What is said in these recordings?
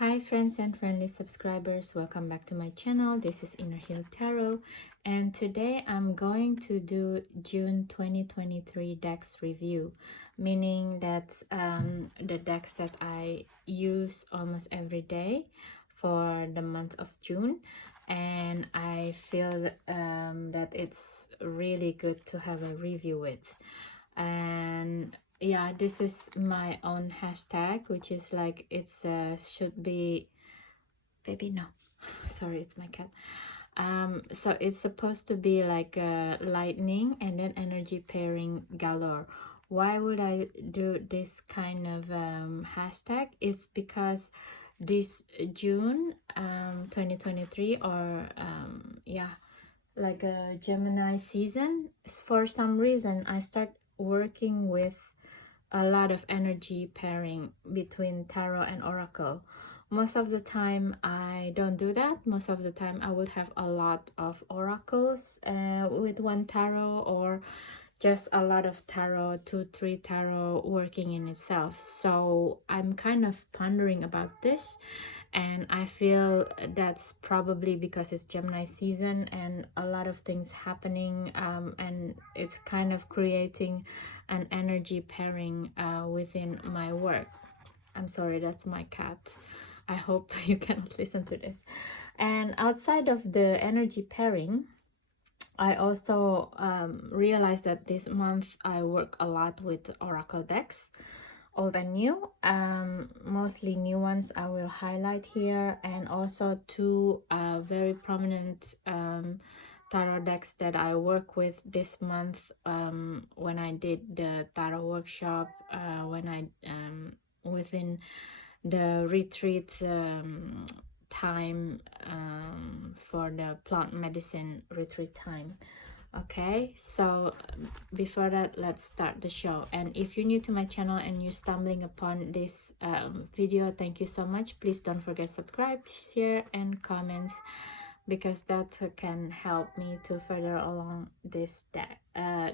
Hi friends and friendly subscribers, welcome back to my channel. This is Inner Hill Tarot, and today I'm going to do June 2023 decks review, meaning that the decks that I use almost every day for the month of June, and I feel that it's really good to have a review with. And yeah, this is my own hashtag, which is like it's should be baby, no. Sorry, it's my cat. So it's supposed to be like lightning and then energy pairing galore. Why would I do this kind of hashtag? It's because this June 2023, or yeah, like a Gemini season, for some reason I start working with a lot of energy pairing between tarot and oracle. Most of the time I don't do that. Most of the time I would have a lot of oracles with one tarot, or just a lot of tarot, 2-3 tarot working in itself. So I'm kind of pondering about this, and I feel that's probably because it's Gemini season and a lot of things happening, and it's kind of creating an energy pairing within my work. I'm sorry, that's my cat. I hope you cannot listen to this. And outside of the energy pairing, I also realized that this month I work a lot with oracle decks, old and new. Mostly new ones I will highlight here, and also two very prominent tarot decks that I work with this month when I did the tarot workshop, when I within the retreat time, for the plant medicine retreat time. Okay, so before that, let's start the show. And if you're new to my channel and you're stumbling upon this video, thank you so much. Please don't forget subscribe, share, and comments, because that can help me to further along this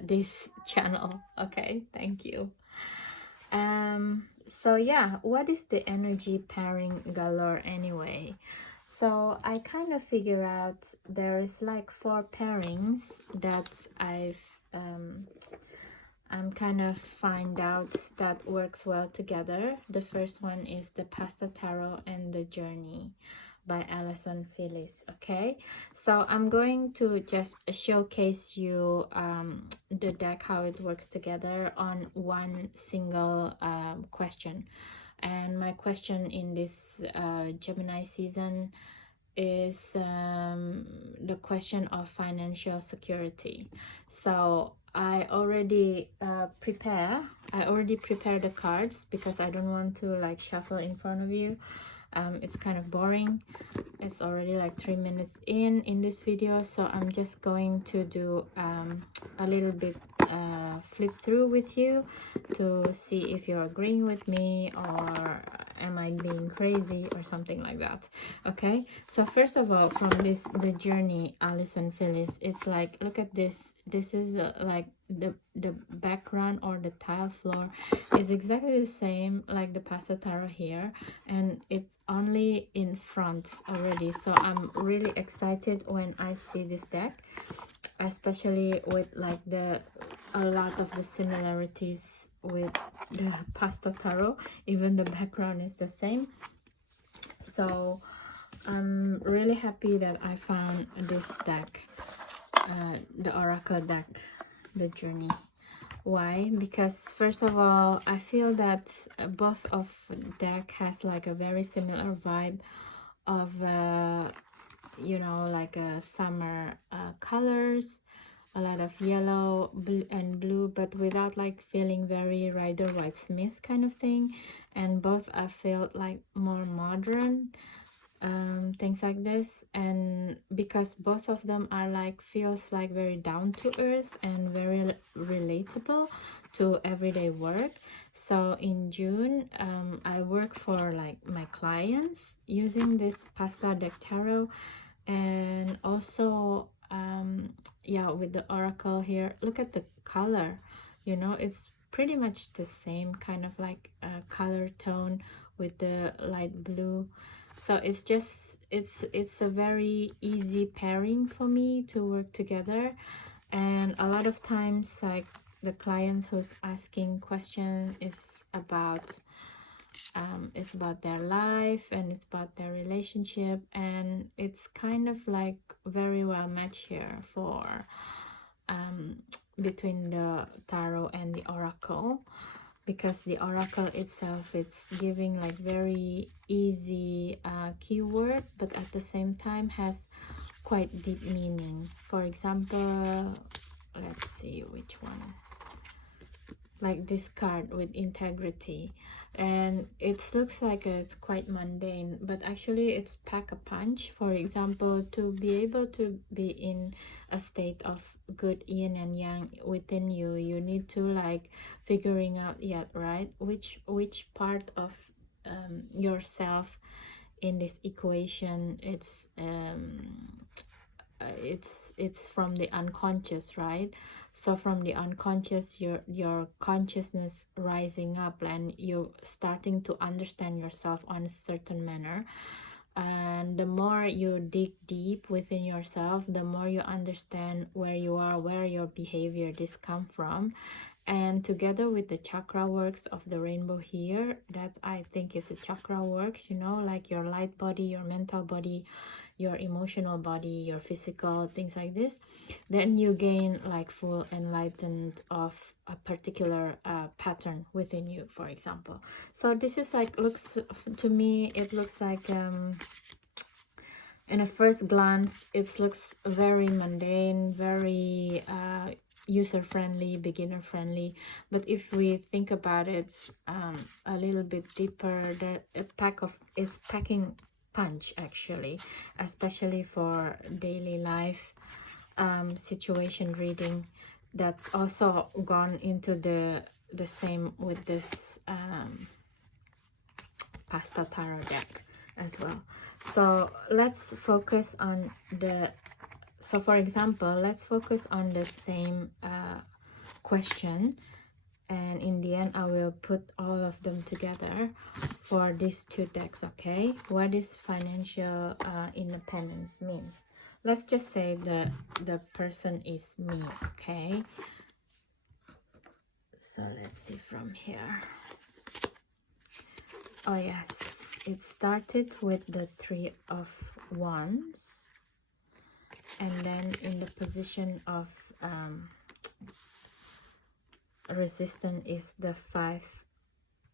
this channel. Okay, thank you. So yeah, what is the energy pairing galore anyway? So I kind of figure out there is like 4 pairings that I'm kind of find out that works well together. The first one is the Pasta Tarot and the Journey by Alison Phillips. Okay, so I'm going to just showcase you the deck, how it works together on one single question. And my question in this Gemini season is the question of financial security. So I already prepared the cards, because I don't want to like shuffle in front of you. It's kind of boring. It's already like 3 minutes in this video, so I'm just going to do a little bit flip through with you to see if you're agreeing with me, or am I being crazy or something like that. Okay, so first of all, from the Journey, Alison Phillips, it's like, look at this. This is like the background, or the tile floor is exactly the same like the Pasta Tarot here, and it's only in front already. So I'm really excited when I see this deck, especially with like a lot of the similarities with the Pasta Tarot. Even the background is the same. So I'm really happy that I found this deck, the Oracle deck, the Journey. Why? Because first of all, I feel that both of deck has like a very similar vibe of you know, like a summer colors, a lot of yellow and blue, but without like feeling very Rider Waite Smith kind of thing. And both I felt like more modern, things like this. And because both of them are like, feels like very down to earth and very relatable to everyday work. So in June, I work for like my clients using this Pasta deck tarot, and also yeah, with the oracle here, look at the color, you know, it's pretty much the same kind of like color tone with the light blue. So it's a very easy pairing for me to work together. And a lot of times, like, the clients who's asking question is about it's about their life, and it's about their relationship, and it's kind of like very well matched here for between the tarot and the oracle, because the oracle itself, it's giving like very easy keyword, but at the same time has quite deep meaning. For example, let's see which one, like this card with integrity, and it looks like it's quite mundane, but actually it's pack a punch. For example, to be able to be in a state of good yin and yang within you, you need to like figuring out yet, right, which part of yourself in this equation. It's from the unconscious, right? So from the unconscious, your consciousness rising up, and you're starting to understand yourself on a certain manner. And the more you dig deep within yourself, the more you understand where you are, where your behavior this come from. And together with the chakra works of the rainbow here, that I think is a chakra works, you know, like your light body, your mental body, your emotional body, your physical, things like this, then you gain like full enlightenment of a particular pattern within you, for example. So this is like, looks to me, it looks like in a first glance it looks very mundane, very user-friendly, beginner-friendly, but if we think about it a little bit deeper, the pack of is packing punch actually, especially for daily life situation reading. That's also gone into the same with this pasta tarot deck as well. So let's focus on the, so for example, let's focus on the same question, and in the end I will put all of them together for these two decks. Okay, what is financial independence means? Let's just say the person is me. Okay, so let's see from here. Oh yes, it started with the Three of Wands, and then in the position of resistance is the Five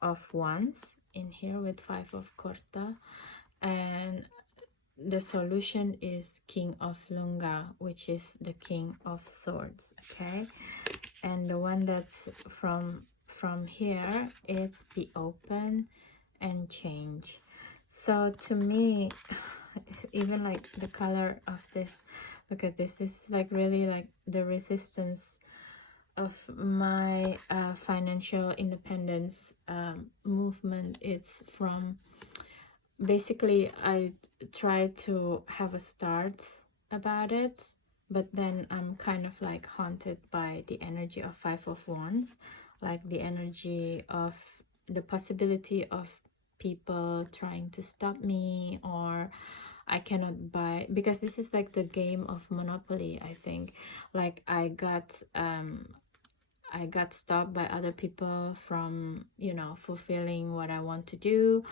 of Wands in here with Five of Korta, and the solution is King of Lunga, which is the King of Swords. Okay, and the one that's from here, it's be open and change. So to me, even like the color of this, look at this is like really like the resistance of my financial independence movement. It's from, basically I try to have a start about it, but then I'm kind of like haunted by the energy of Five of Wands, like the energy of the possibility of people trying to stop me, or I cannot buy, because this is like the game of Monopoly, I think. Like I got stopped by other people from, you know, fulfilling what I want to do,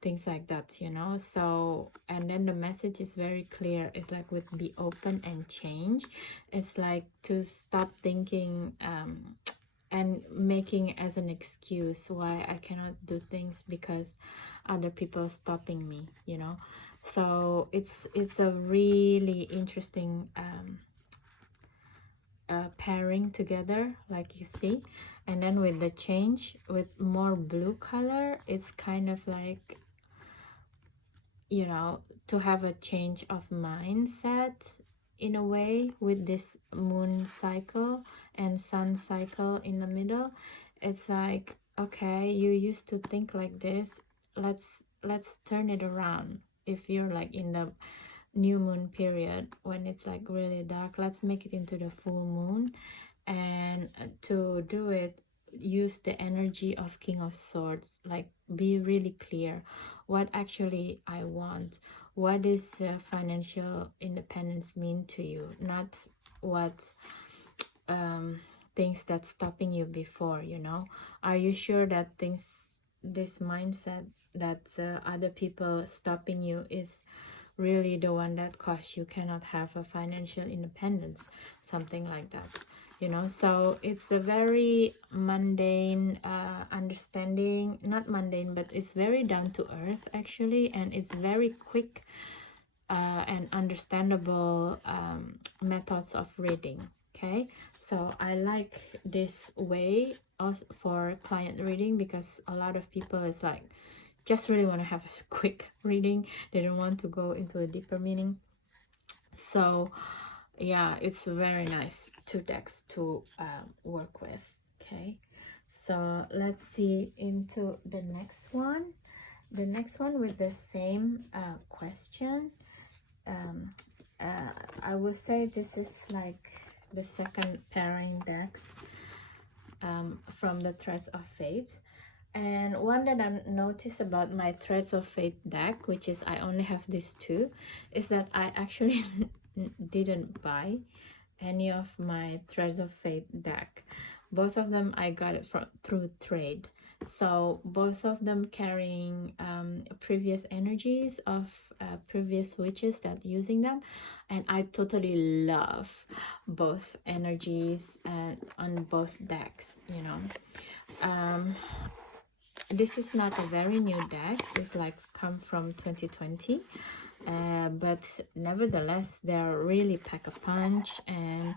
things like that, you know. So, and then the message is very clear. It's like with be open and change, it's like to stop thinking and making as an excuse why I cannot do things because other people are stopping me, you know. So it's a really interesting pairing together, like you see. And then with the change with more blue color, it's kind of like, you know, to have a change of mindset in a way, with this moon cycle and sun cycle in the middle. It's like, okay, you used to think like this, let's turn it around. If you're like in the new moon period when it's like really dark, let's make it into the full moon. And to do it, use the energy of King of Swords, like be really clear what actually I want. What is financial independence mean to you, not what things that's stopping you before, you know. Are you sure that this mindset that other people stopping you is really the one that cause you cannot have a financial independence, something like that, you know. So it's a very mundane understanding, not mundane, but it's very down to earth actually, and it's very quick and understandable methods of reading. Okay, so I like this way also for client reading, because a lot of people is like just really want to have a quick reading. They don't want to go into a deeper meaning. So yeah, it's very nice two decks to work with. Okay, so let's see into the next one. The next one with the same question. I would say this is like the second pairing decks from the Threads of Fate. And one that I noticed about my Threads of Fate deck, which is I only have these two, is that I actually didn't buy any of my Threads of Fate deck. Both of them I got it through trade. So both of them carrying previous energies of previous witches that using them, and I totally love both energies and on both decks, you know. This is not a very new deck. It's like come from 2020, but nevertheless they're really pack a punch, and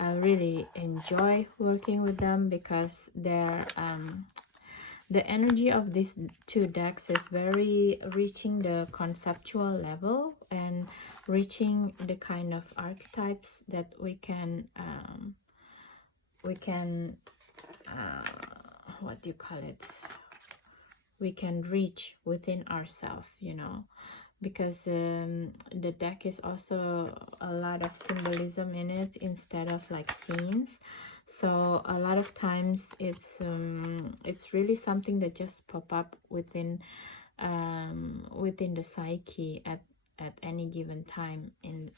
I really enjoy working with them because they're the energy of these two decks is very reaching the conceptual level and reaching the kind of archetypes that we can what do you call it, we can reach within ourselves, you know, because the deck is also a lot of symbolism in it instead of like scenes. So a lot of times it's really something that just pop up within within the psyche at any given time in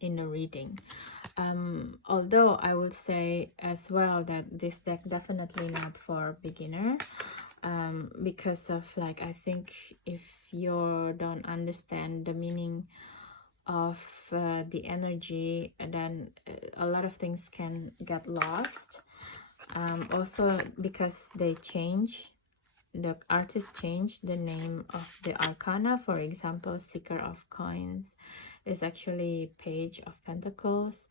the reading. Although I will say as well that this deck definitely not for beginner, because of like, I think if you don't understand the meaning of the energy, then a lot of things can get lost. Also because they change, the artist changed the name of the arcana. For example, Seeker of Coins is actually Page of Pentacles.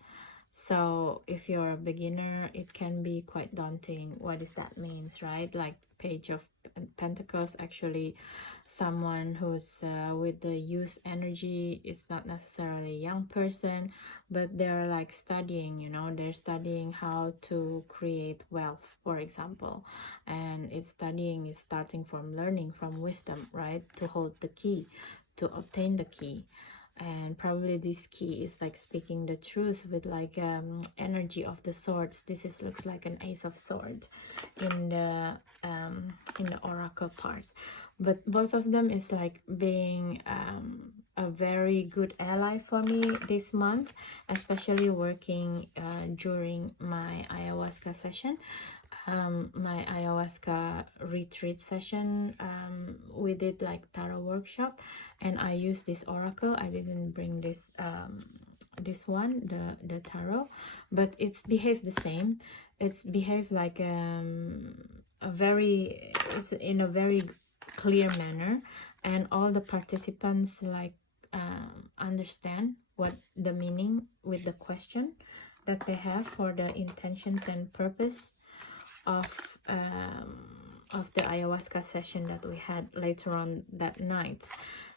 So if you're a beginner, it can be quite daunting. What does that means, right? Like Page of Pentacles, actually someone who's with the youth energy. It's not necessarily a young person, but they're like studying, you know, they're studying how to create wealth, for example. And it's studying is starting from learning from wisdom, right? To hold the key, to obtain the key. And probably this key is like speaking the truth with like energy of the swords. This is looks like an ace of swords in the oracle part, but both of them is like being a very good ally for me this month, especially working during my ayahuasca session, my ayahuasca retreat session. We did like tarot workshop, and I used this oracle. I didn't bring this this one, the tarot, but it's behaved the same. It's behaved like it's in a very clear manner, and all the participants like understand what the meaning with the question that they have for the intentions and purpose of the ayahuasca session that we had later on that night.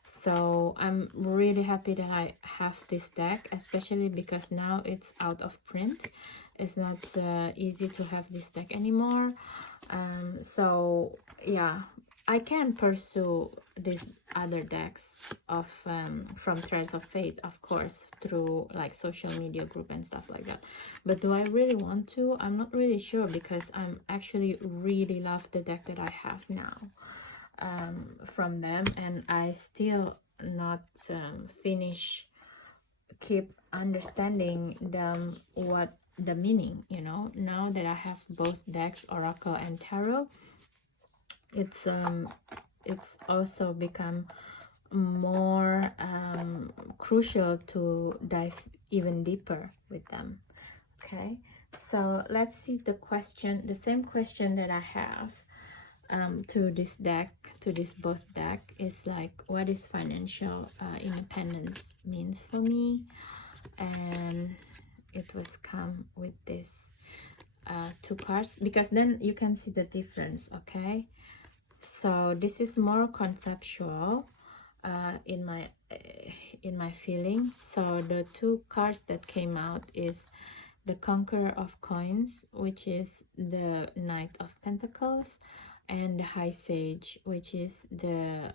So I'm really happy that I have this deck, especially because now it's out of print. It's not easy to have this deck anymore. So yeah, I can pursue these other decks of from Threads of Fate, of course, through like social media group and stuff like that. But do I really want to? I'm not really sure, because I'm actually really love the deck that I have now from them, and I still not finish keep understanding them, what the meaning, you know. Now that I have both decks, Oracle and Tarot, it's also become more crucial to dive even deeper with them. Okay, so let's see the question, the same question that I have to this deck, to this both deck, is like, what is financial independence means for me. And it was come with this two cards, because then you can see the difference. Okay, so this is more conceptual in my feeling. So the two cards that came out is the Conqueror of Coins, which is the Knight of Pentacles, and the High Sage, which is the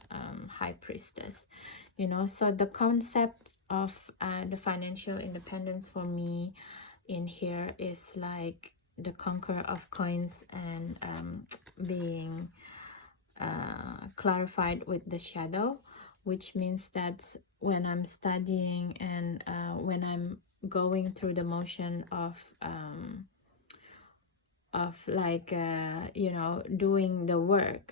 High Priestess. You know, so the concept of the financial independence for me in here is like the Conqueror of Coins, and being clarified with the shadow, which means that when I'm studying and when I'm going through the motion of like you know, doing the work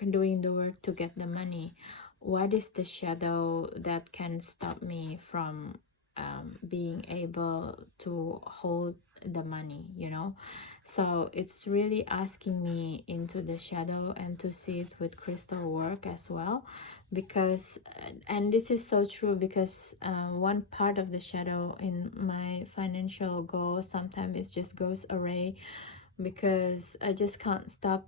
to get the money, what is the shadow that can stop me from being able to hold the money, you know? So it's really asking me into the shadow and to see it with crystal work as well, because and this is so true, because one part of the shadow in my financial goal sometimes it just goes away, because I just can't stop.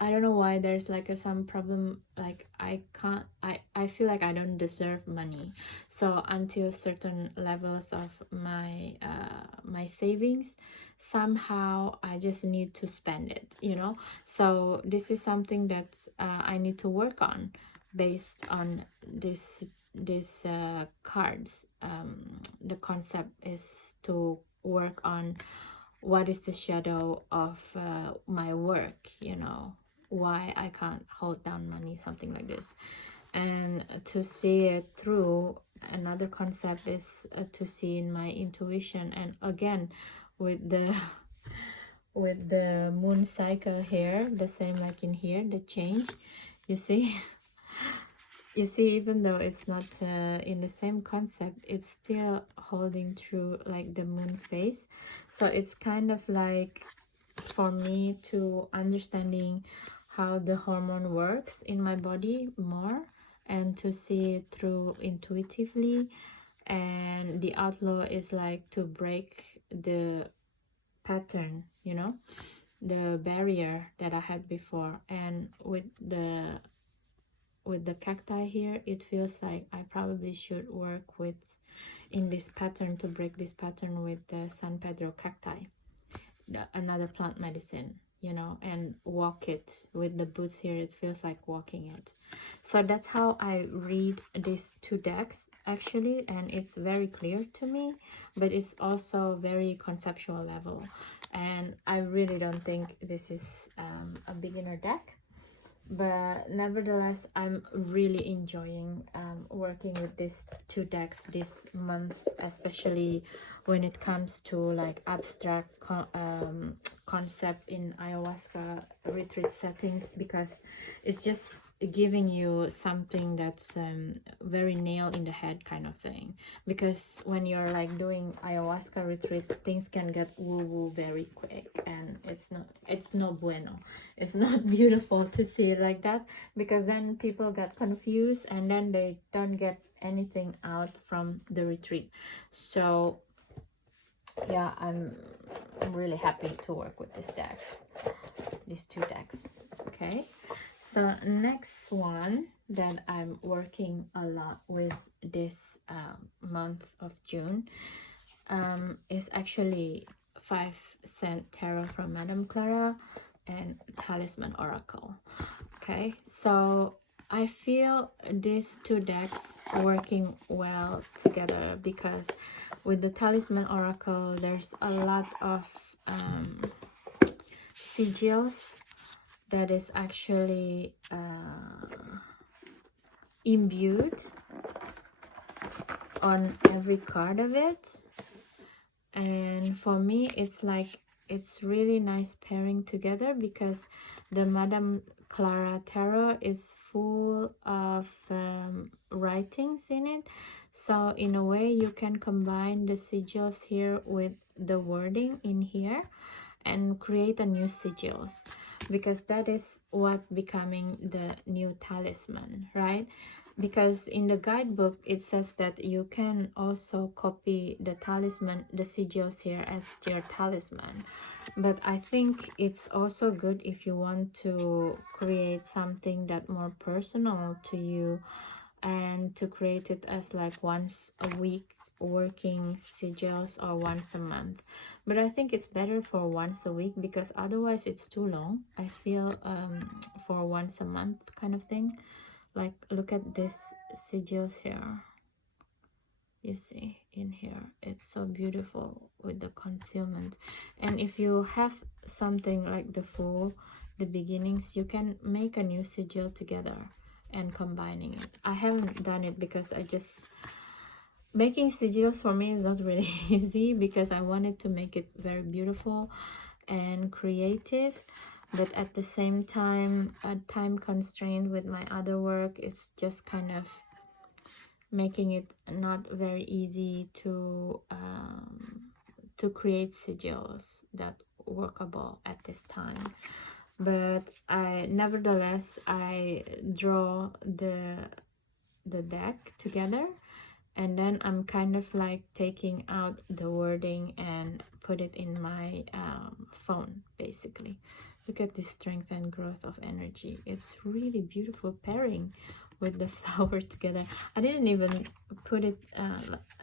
I don't know why there's like some problem, like I feel like I don't deserve money. So until certain levels of my my savings, somehow I just need to spend it, you know. So this is something that I need to work on based on this cards. The concept is to work on what is the shadow of my work, you know, why I can't hold down money, something like this. And to see it through, another concept is to see in my intuition. And again, with the with the moon cycle here, the same like in here, the change, you see. You see, even though it's not in the same concept, it's still holding true like the moon phase. So it's kind of like for me to understanding how the hormone works in my body more, and to see it through intuitively. And the outlaw is like to break the pattern, you know, the barrier that I had before. And with the cacti here, it feels like I probably should work with in this pattern, to break this pattern with the San Pedro cacti, another plant medicine, you know, and walk it with the boots here. It feels like walking it. So that's how I read these two decks actually, and it's very clear to me, but it's also very conceptual level. And I really don't think this is a beginner deck, but nevertheless I'm really enjoying working with these two decks this month, especially when it comes to like abstract concept in ayahuasca retreat settings, because it's just giving you something that's very nail in the head kind of thing. Because when you're like doing ayahuasca retreat, things can get woo-woo very quick, and it's no bueno, it's not beautiful to see it like that, because then people get confused and then they don't get anything out from the retreat. So yeah, I'm really happy to work with this deck, these two decks. Okay, so next one that I'm working a lot with this month of June is actually 5 Cent Tarot from Madame Clara and Talisman Oracle. Okay, so I feel these two decks working well together because with the Talisman Oracle, there's a lot of sigils that is actually imbued on every card of it. And for me, it's like it's really nice pairing together because the Madame Clara Tarot is full of writings in it. So in a way, you can combine the sigils here with the wording in here and create a new sigils, because that is what becoming the new talisman, right? Because in the guidebook it says that you can also copy the talisman, the sigils here as your talisman, but I think it's also good if you want to create something that more personal to you and to create it as like once a week working sigils or once a month. But I think it's better for once a week because otherwise it's too long, I feel, for once a month kind of thing. Like look at this sigils here, you see in here, it's so beautiful with the concealment. And if you have something like the Fool, the beginnings, you can make a new sigil together and combining it. I haven't done it because I just, making sigils for me is not really easy because I wanted to make it very beautiful and creative, but at the same time a time constraint with my other work is just kind of making it not very easy to create sigils that workable at this time. But I nevertheless I draw the deck together, and then I'm kind of like taking out the wording and put it in my phone basically. Look at this strength and growth of energy. It's really beautiful pairing with the flower together. I didn't even put it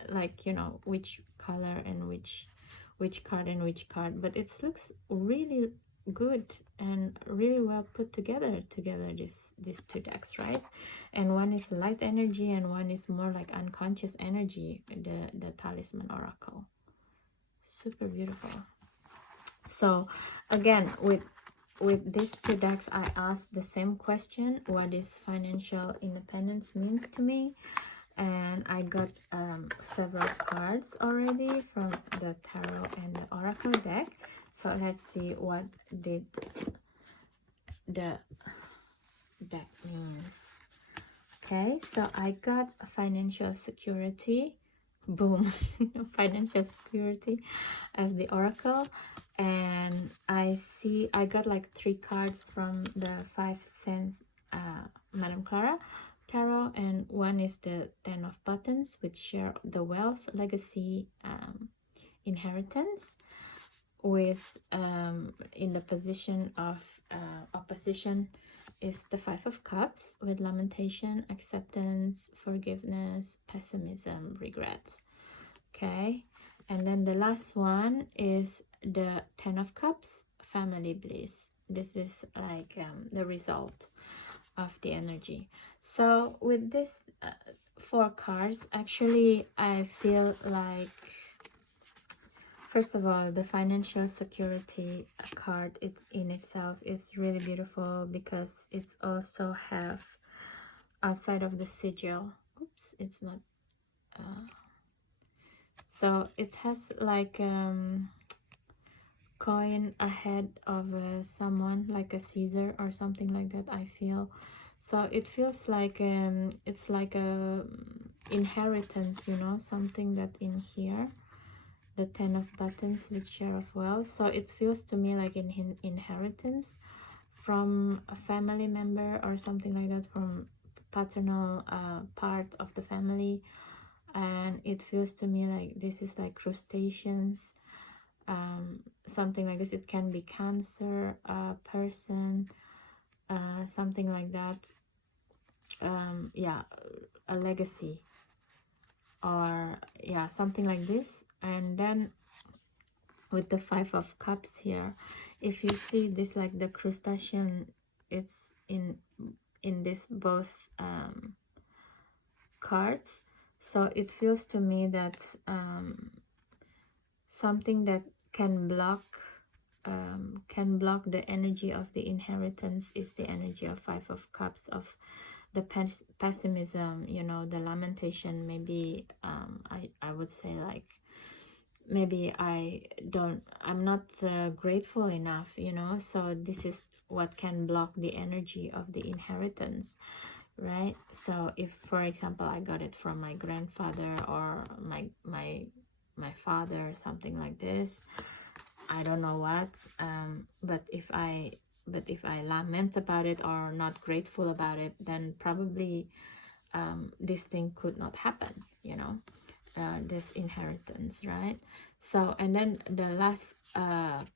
like, you know, which color and which card and which card, but it looks really good and really well put together these two decks, right? And one is light energy and one is more like unconscious energy, the Talisman Oracle. Super beautiful. So again, with these two decks, I asked the same question: what is financial independence means to me? And I got several cards already from the tarot and the oracle deck. So let's see what did the deck means. Okay, so I got financial security. Boom. Financial security as the oracle. And I got like 3 cards from the 5 cents Madame Clara tarot, and one is the 10 of buttons, which share the wealth, legacy, inheritance, with in the position of opposition is the 5 of cups with lamentation, acceptance, forgiveness, pessimism, regret. Okay, and then the last one is the 10 of cups, family bliss. This is like the result of the energy. So with this 4 cards, actually I feel like, first of all, the financial security card, it in itself is really beautiful because it's also have outside of the sigil, oops, it's not so it has like coin ahead of someone, like a Caesar or something like that, I feel. So it feels like it's like a inheritance, you know, something that in here, the 10 of buttons with share of wealth. So it feels to me like an inheritance from a family member or something like that, from paternal part of the family. And it feels to me like this is like crustaceans, something like this. It can be cancer person, something like that. Yeah, a legacy, or yeah, something like this. And then with the 5 of cups here, if you see this, like the crustacean it's in this both cards. So it feels to me that something that can block the energy of the inheritance is the energy of Five of Cups, of the pessimism, you know, the lamentation. Maybe I would say like, maybe I'm not grateful enough, you know. So this is what can block the energy of the inheritance, right? So if, for example, I got it from my grandfather or my father, something like this, I don't know what, but if I lament about it or not grateful about it, then probably this thing could not happen, you know, this inheritance, right? So, and then the last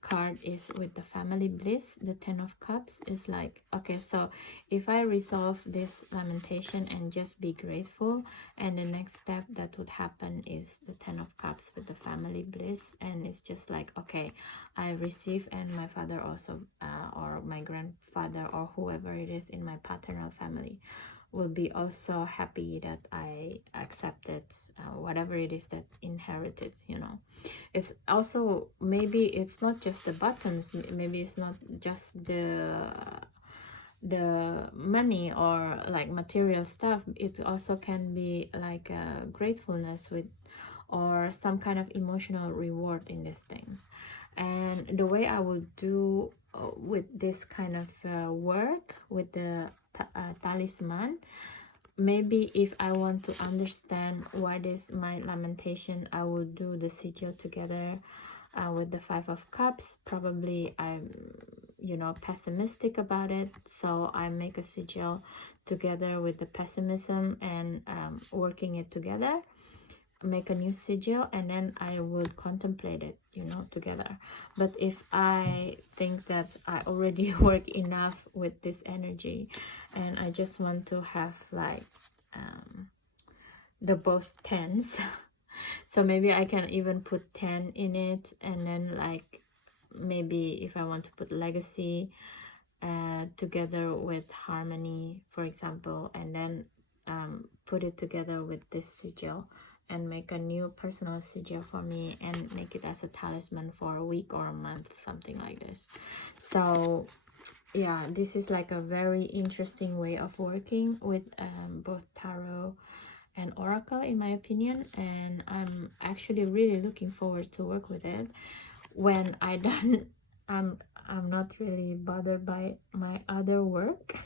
card is with the family bliss. The Ten of Cups is like, okay, so if I resolve this lamentation and just be grateful, and the next step that would happen is the Ten of Cups with the family bliss. And it's just like, okay, I receive, and my father also or my grandfather or whoever it is in my paternal family will be also happy that I accepted whatever it is that inherited, you know. It's also, maybe it's not just the buttons, maybe it's not just the money or like material stuff. It also can be like a gratefulness with, or some kind of emotional reward in these things. And the way I would do with this kind of work with the talisman, maybe if I want to understand what is my lamentation, I will do the sigil together with the Five of Cups. Probably I'm, you know, pessimistic about it, so I make a sigil together with the pessimism, and working it together, make a new sigil, and then I would contemplate it, you know, together. But if I think that I already work enough with this energy and I just want to have like the both tens so maybe I can even put 10 in it, and then like maybe if I want to put legacy together with harmony, for example, and then put it together with this sigil and make a new personal sigil for me and make it as a talisman for a week or a month, something like this. So yeah, this is like a very interesting way of working with both tarot and oracle, in my opinion, and I'm actually really looking forward to work with it. When I done, I'm not really bothered by my other work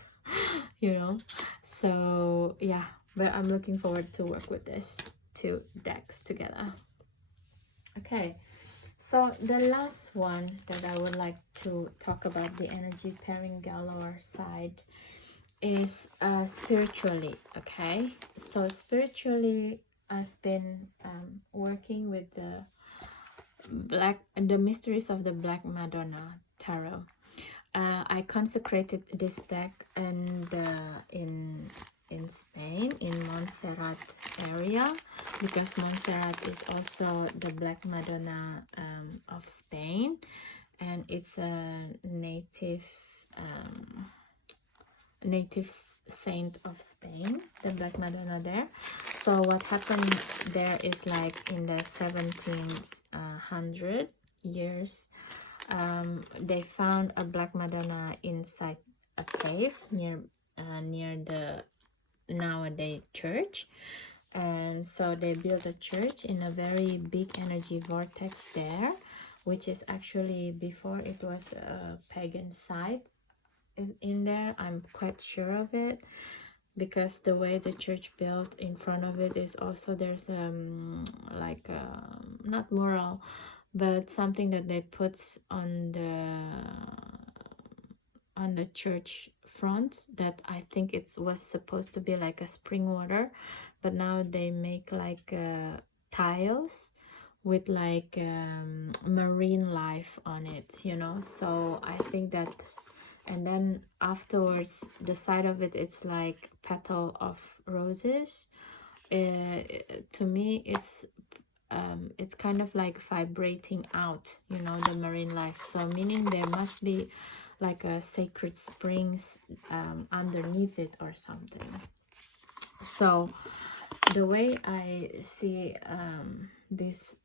you know. So yeah, but I'm looking forward to work with this two decks together. Okay, so the last one that I would like to talk about, the energy pairing galore side, is spiritually. Okay, so spiritually I've been working with the mysteries of the Black Madonna tarot. I consecrated this deck in Spain, in Montserrat area, because Montserrat is also the Black Madonna of Spain, and it's a native saint of Spain, the Black Madonna there. So what happened there is like in the 1700 years, they found a Black Madonna inside a cave near the nowadays church, and so they built a church in a very big energy vortex there, which is actually before it was a pagan site in there. I'm quite sure of it, because the way the church built in front of it is also, there's like not mural, but something that they put on the church front, that I think it was supposed to be like a spring water, but now they make like tiles with like marine life on it, you know. So I think that, and then afterwards the side of it, it's like petal of roses. To me it's kind of like vibrating out, you know, the marine life. So meaning there must be like a sacred springs underneath it or something. So the way I see this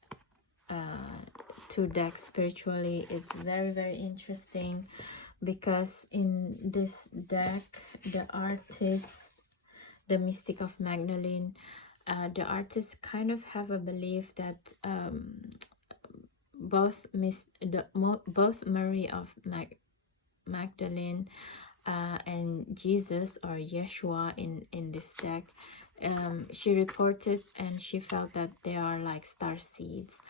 two decks spiritually, it's very, very interesting, because in this deck, the artist, the Mystic of Magdalene, the artists kind of have a belief that both Mary of Magdalene and Jesus, or Yeshua, in this deck, she reported and she felt that they are like star seeds,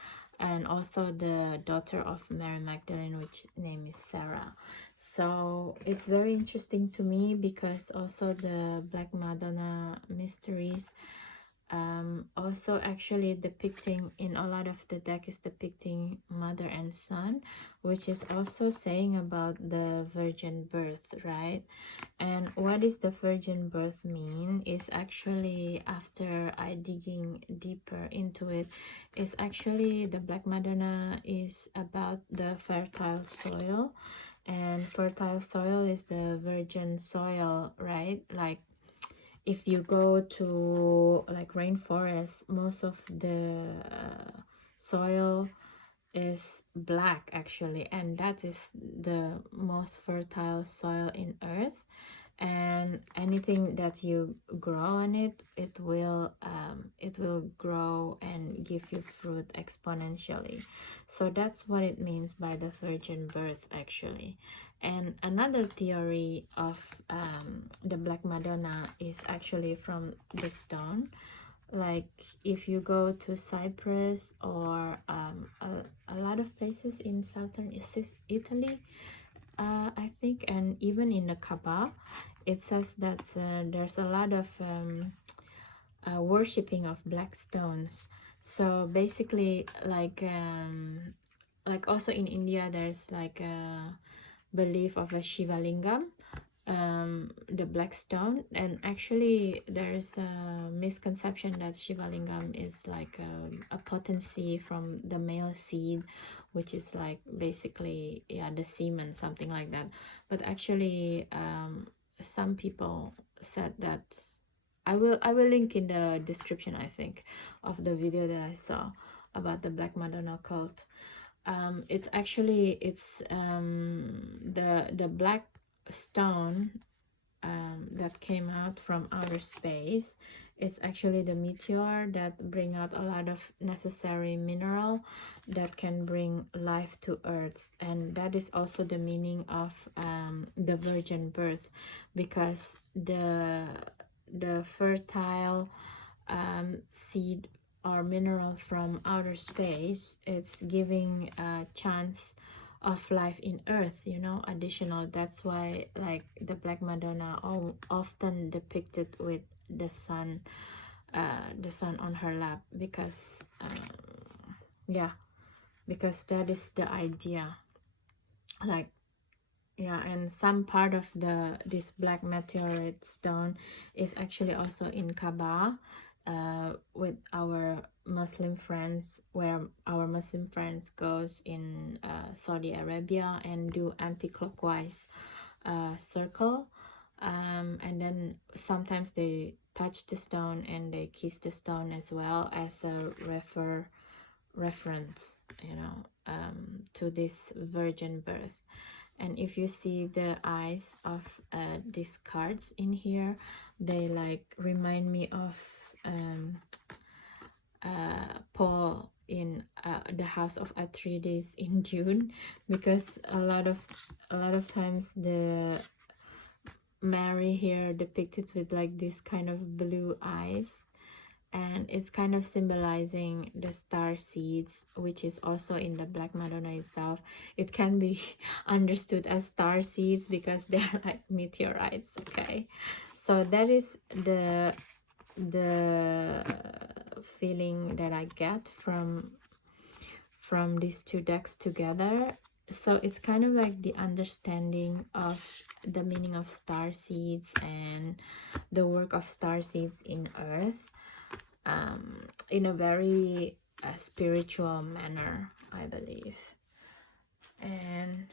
and also the daughter of Mary Magdalene, which name is Sarah. So it's very interesting to me, because also the Black Madonna mysteries also actually depicting in a lot of the deck is depicting mother and son, which is also saying about the virgin birth, right? And what is the virgin birth mean is actually, after I digging deeper into it, is actually the Black Madonna is about the fertile soil, and fertile soil is the virgin soil, right? Like if you go to like rainforest, most of the soil is black actually, and that is the most fertile soil in earth, and anything that you grow on it, it will grow and give you fruit exponentially. So that's what it means by the virgin birth actually. And another theory of the Black Madonna is actually from the stone. Like if you go to Cyprus or a lot of places in southern Italy, I think, and even in the Kaaba, it says that there's a lot of worshipping of black stones. So basically, like also in India, there's like a belief of a Shiva Lingam, the black stone, and actually there's a misconception that Shiva Lingam is like a potency from the male seed, which is like basically, yeah, the semen, something like that. But actually some people said that, I will link in the description, I think, of the video that I saw about the Black Madonna cult. It's actually the black stone that came out from outer space. It's actually the meteor that bring out a lot of necessary mineral that can bring life to earth, and that is also the meaning of the virgin birth, because the fertile seed or mineral from outer space, it's giving a chance of life in earth, you know, additional. That's why like the Black Madonna often depicted with the sun on her lap, because yeah, because that is the idea. Like, yeah, and some part of this black meteorite stone is actually also in Kaaba, with our Muslim friends, where our Muslim friends goes in Saudi Arabia and do anti-clockwise circle, and then sometimes they touch the stone and they kiss the stone as well, as a reference, you know, to this virgin birth. And if you see the eyes of these cards in here, they like remind me of Paul in the house of Atreides in June, because a lot of times the Mary here depicted with like this kind of blue eyes, and it's kind of symbolizing the star seeds, which is also in the Black Madonna itself. It can be understood as star seeds because they're like meteorites. Okay, so that is the feeling that I get from these two decks together. So it's kind of like the understanding of the meaning of star seeds and the work of star seeds in earth, in a very spiritual manner, I believe. And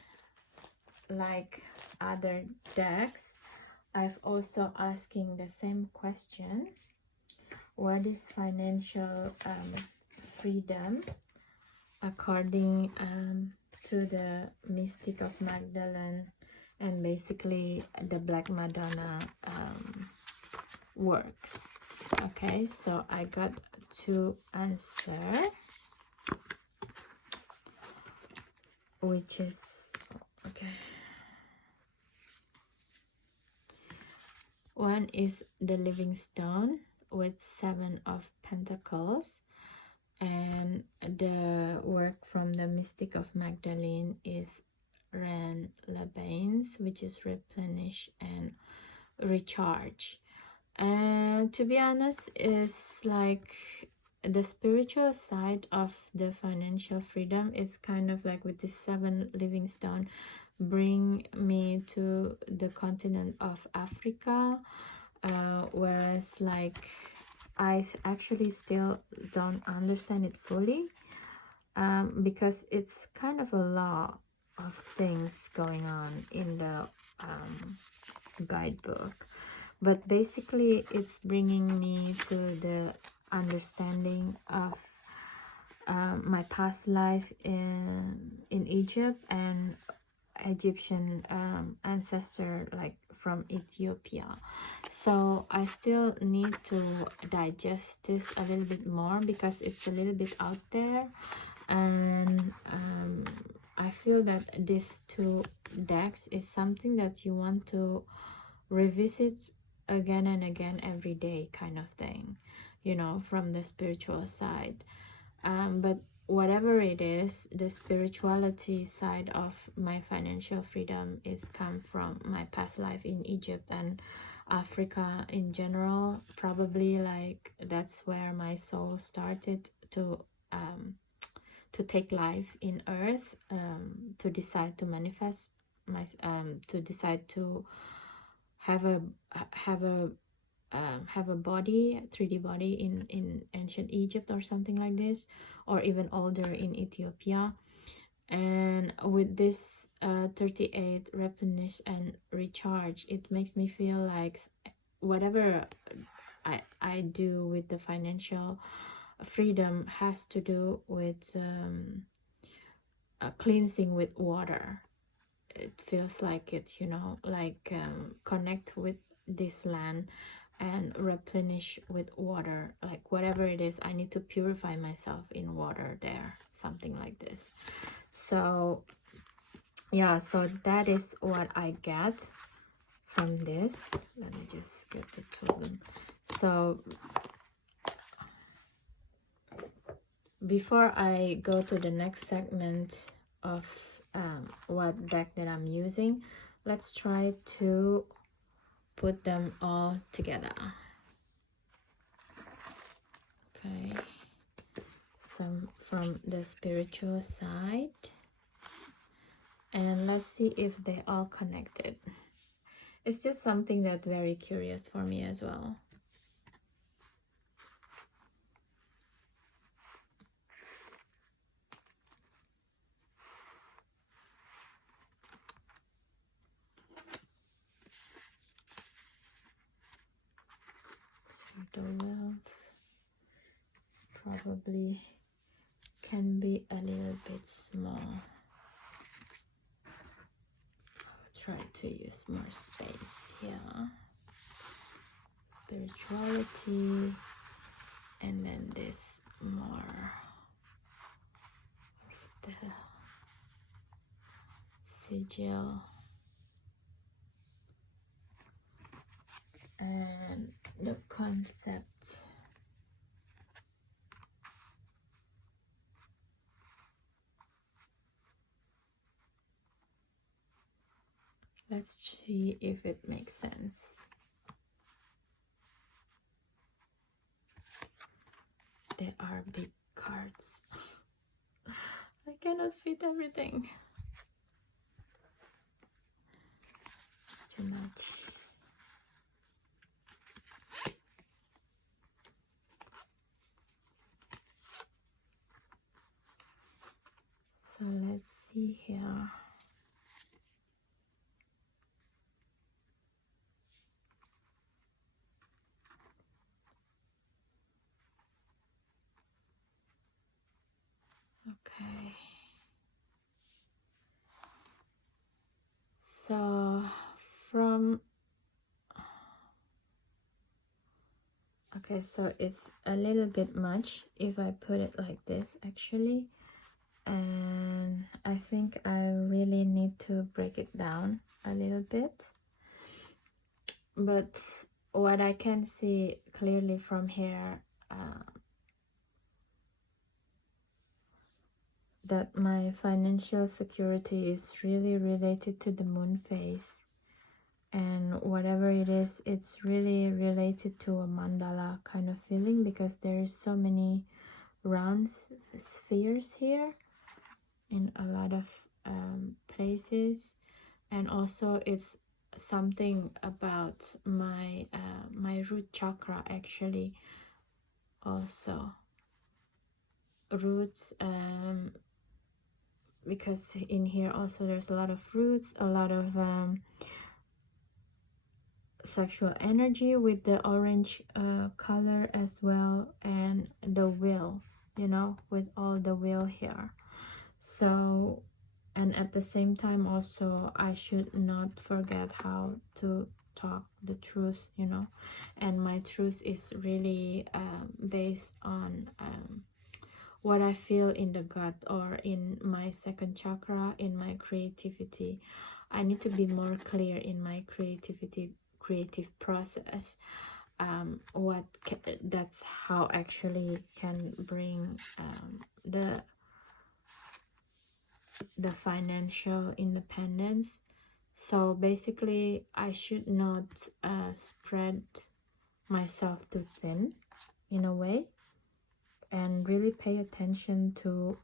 like other decks, I've also asking the same question. What is financial freedom according to the Mystic of Magdalene and basically the Black Madonna works? Okay, so I got two answers, which is okay. One is the Living Stone with 7 of Pentacles, and the work from the Mystic of Magdalene is Ren Labanes, which is replenish and recharge. And to be honest, is like the spiritual side of the financial freedom is kind of like with this 7 living stone bring me to the continent of Africa, whereas like I actually still don't understand it fully, because it's kind of a lot of things going on in the guidebook, but basically it's bringing me to the understanding of my past life in Egypt and Egyptian ancestor, like from Ethiopia. So I still need to digest this a little bit more because it's a little bit out there, and I feel that these two decks is something that you want to revisit again and again every day, kind of thing, you know, from the spiritual side. But whatever it is, the spirituality side of my financial freedom is come from my past life in Egypt and Africa in general. Probably like that's where my soul started to take life in earth, to decide to manifest my to decide to have a have a have a body, 3D body in ancient Egypt or something like this, or even older in Ethiopia. And with this 38 replenish and recharge, it makes me feel like whatever I do with the financial freedom has to do with cleansing with water. It feels like it, you know, like connect with this land and replenish with water, like whatever it is, I need to purify myself in water there, something like this. So yeah, so that is what I get from this. Let me just get the two of them. So before I go to the next segment of what deck that I'm using, let's try to put them all together. Okay, some from the spiritual side, and let's see if they all connected. It's just something that's very curious for me as well. The wealth probably can be a little bit small. I'll try to use more space here. Spirituality, and then this more of the sigil and the concept. Let's see if it makes sense. There are big cards. I cannot fit everything. Too much. So let's see here. Okay, so from okay, so it's a little bit much if I put it like this actually, and I think I really need to break it down a little bit. But what I can see clearly from here, that my financial security is really related to the moon phase, and whatever it is, it's really related to a mandala kind of feeling, because there's so many round spheres here in a lot of places. And also it's something about my my root chakra actually, also roots, because in here also there's a lot of roots, a lot of sexual energy with the orange color as well, and the will, you know, with all the will here. So, and at the same time also I should not forget how to talk the truth, you know, and my truth is really based on what I feel in the gut or in my second chakra, in my creativity. I need to be more clear in my creative process. That's how actually can bring the financial independence. So basically I should not spread myself too thin in a way, and really pay attention to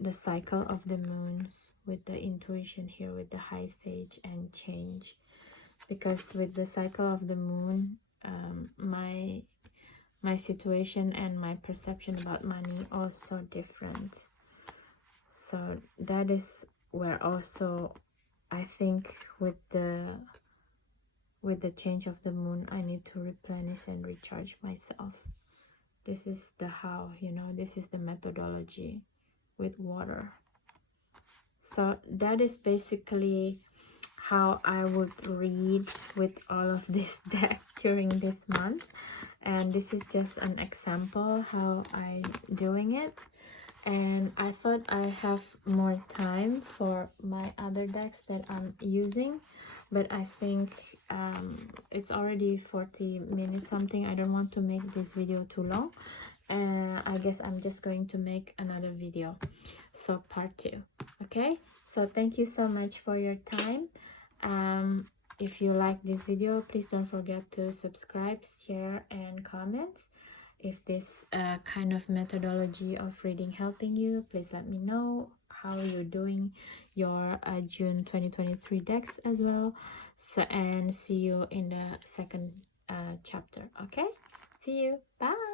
the cycle of the moons with the intuition here with the high sage and change. Because with the cycle of the moon, my situation and my perception about money also different. So that is where also I think with the change of the moon, I need to replenish and recharge myself. This is the how, you know, this is the methodology with water. So that is basically how I would read with all of this deck during this month. And this is just an example how I'm doing it. And I thought I have more time for my other decks that I'm using, but I think it's already 40 minutes something. I don't want to make this video too long, and I guess I'm just going to make another video, so part 2. Okay, so thank you so much for your time. If you like this video, please don't forget to subscribe, share, and comment. If this kind of methodology of reading helping you, please let me know how you're doing your June 2023 decks as well. So, and see you in the second chapter. Okay, see you, bye.